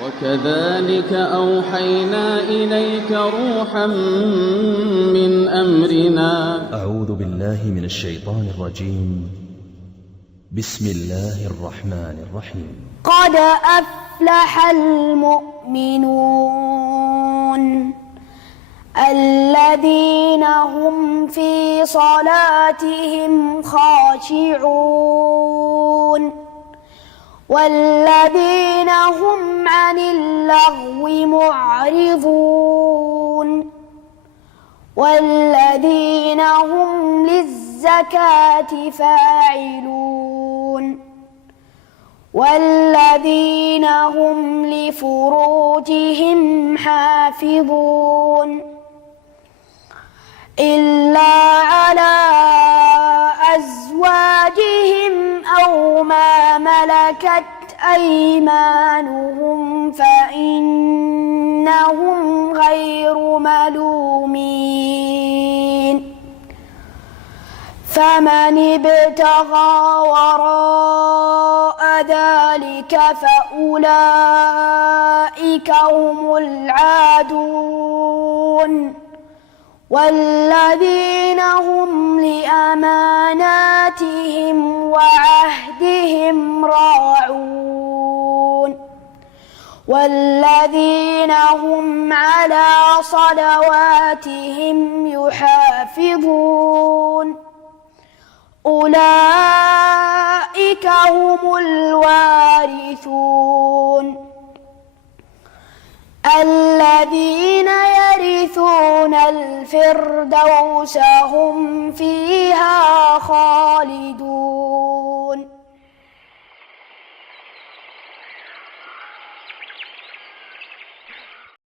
وكذلك أوحينا إليك روحا من أمرنا. أعوذ بالله من الشيطان الرجيم. بسم الله الرحمن الرحيم. قد أفلح المؤمنون الذين هم في صلاتهم خاشعون والذين هم عن اللغو معرضون والذين هم للزكاة فاعلون والذين هم لفروجهم حافظون إلا على أزواجهم أو ما ملكت أيمانهم فإنهم غير ملومين. فمن ابتغى وراء ذلك فأولئك هم العادون والذين هم لأماناتهم وعهدهم راعون والذين هم على صلواتهم يحافظون أولئك هم الوارثون الذين يرثون الفردوس هم فيها خالدون.